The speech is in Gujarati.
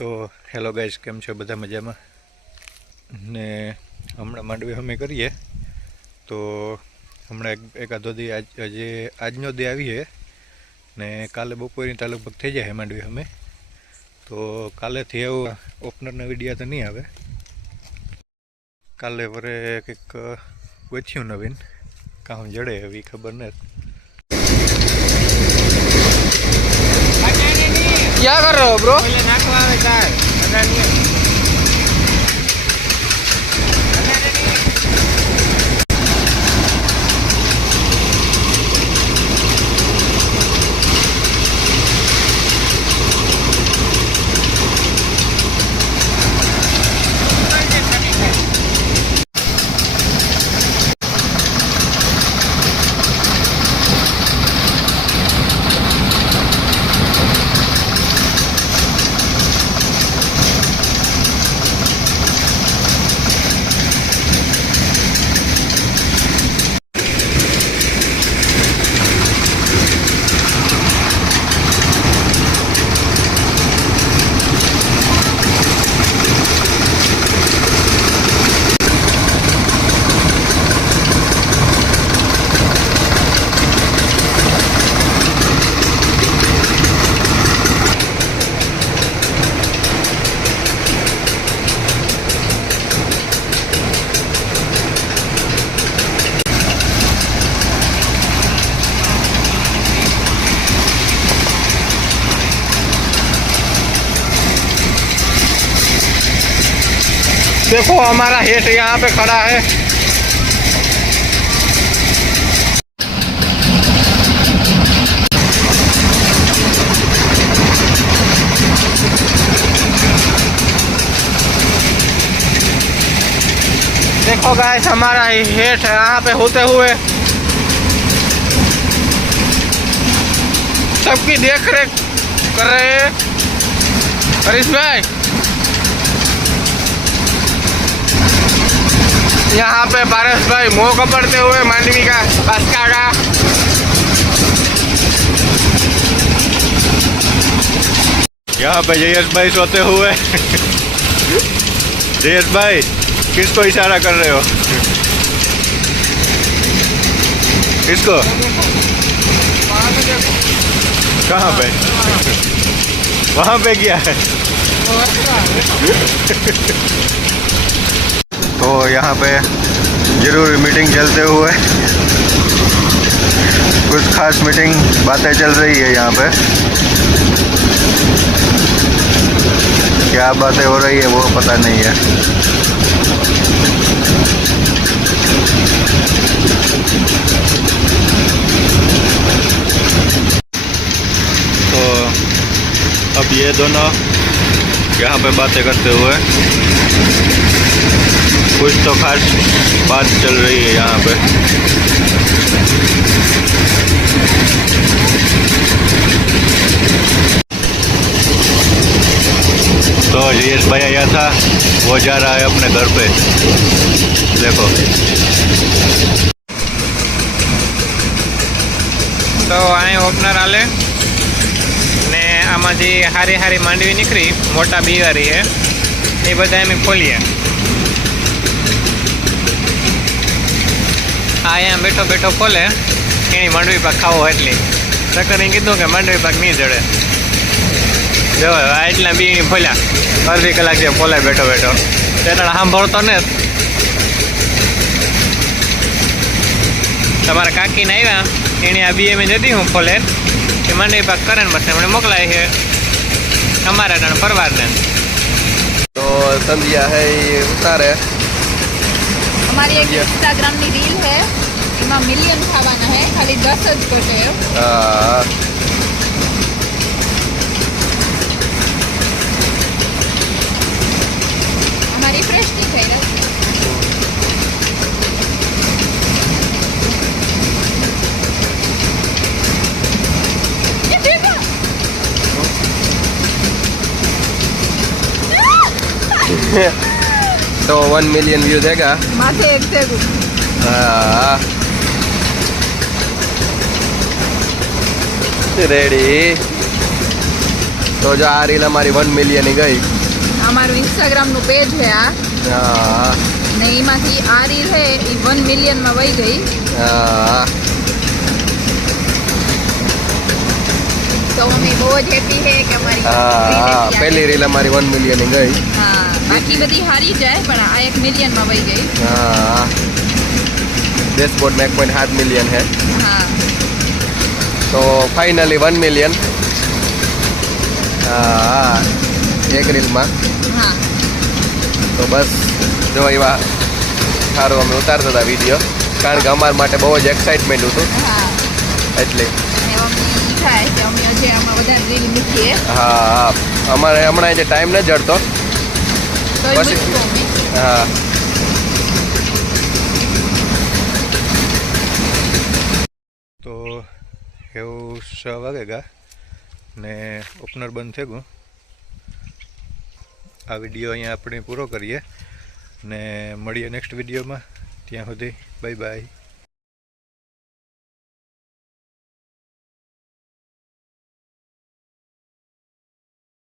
તો હેલો ગાઈઝ કેમ છો? બધા મજામાં? ને હમણાં માંડવી અમે કરીએ. તો હમણાં એક એકાદો દી આજ આજે આજનો દી આવીએ. ને કાલે બપોરની લગભગ થઈ જાય માંડવી અમે. તો કાલેથી એવું ઓપનરના વિડીયા તો નહીં આવે. કાલે વરે કંઈક ગોથ્યું નવીન. કામ જડે એવી ખબર નથી. ક્યાં કરો બ્રો and then देखो, हमारा हेट यहाँ पे खड़ा है। देखो गाइस हमारा हेट यहाँ पे होते हुए। सबकी देख रेख कर रहे हैं। हरीश भाई यहाँ पे पारस भाई मुँह पड़ते हुए मांडवी का बसका का यहाँ पे जयेश भाई सोते हुए। जयेश भाई, किसको इशारा कर रहे हो? किसको? कहाँ पे? वहाँ पे क्या है? तो यहाँ पे ज़रूर मीटिंग चलते हुए कुछ खास मीटिंग बातें चल रही है यहाँ पे। क्या बातें हो रही है वो पता नहीं है। तो अब ये दोनों यहाँ पे बातें करते हुए कुछ तो खास बात चल रही है यहाँ पे तो जयेश भाई आया था वो जा रहा है अपने घर पे देखो તો અહીં ઓપનર હાલે ને આમાંથી હારી હારી માંડવી નીકળી મોટા બિહારી હે એ બધા એમ ખોલીએ આ અહીંયા બેઠો બેઠો ખોલે, એની માંડવી પાક ખાવો એટલી. ચક્કરે કીધું કે માંડવી પાક નહીં જડે. જો એટલા બી ખોલ્યા. અડધી કલાક જે ખોલે બેઠો બેઠો. તેના સાંભળતો ને તમારા કાકીને આવ્યા, એણે આ બીએમે જતી હું ફોલે એ માંડવી પાક કરે ને પછી એમણે મોકલાય છે. અમારા ફરવાને તો સંધ્યા હે ઉતારે. उतारे અમારી એક ઇન્સ્ટાગ્રામની રીલ છે એમાં મિલિયન ખાવાના છે ખાલી દસ જ ઘટે हाँ અમારી ફ્રેશ નહીં થઈ રહી ये देखो तो वन मिलियन व्यू देगा માથે એક થેગું हाँ રેડી તો જો આ રીલ અમારી વન મિલિયન ગઈ અમારું ઇન્સ્ટાગ્રામનું પેજ છે આ હા ને એમાંથી આ રીલ છે એ વન મિલિયનમાં વહી ગઈ હા તો અમે બહુ જ હેપી છે કે અમારી હા reel હા એટલી પહેલી રીલ અમારી વન મિલિયન ગઈ આવી. હા બાકી બધી હારી જાય પણ આ એક મિલિયનમાં વહી ગઈ. હા. ડેશબોર્ડમાં એક પોઈન્ટ સાત મિલિયન હે. તો ફાઈનલી વન મિલિયન હા એક રીલમાં. હા. તો બસ જો એવા સારું અમે ઉતારતા હતા વીડિયો કારણ કે અમારા માટે બહુ જ એક્સાઇટમેન્ટ હતું. એટલે. હા હા. અમારે હમણાં જે ટાઈમ ન જડતો પછી- હા તો એવું છ વાગે ગા. ને ઓપનર બંધ થઈ ગયું. આ વીડિયો અહીંયા આપણે પૂરો કરીએ. ને મળીએ નેક્સ્ટ વિડીયોમાં ત્યાં સુધી બાય બાય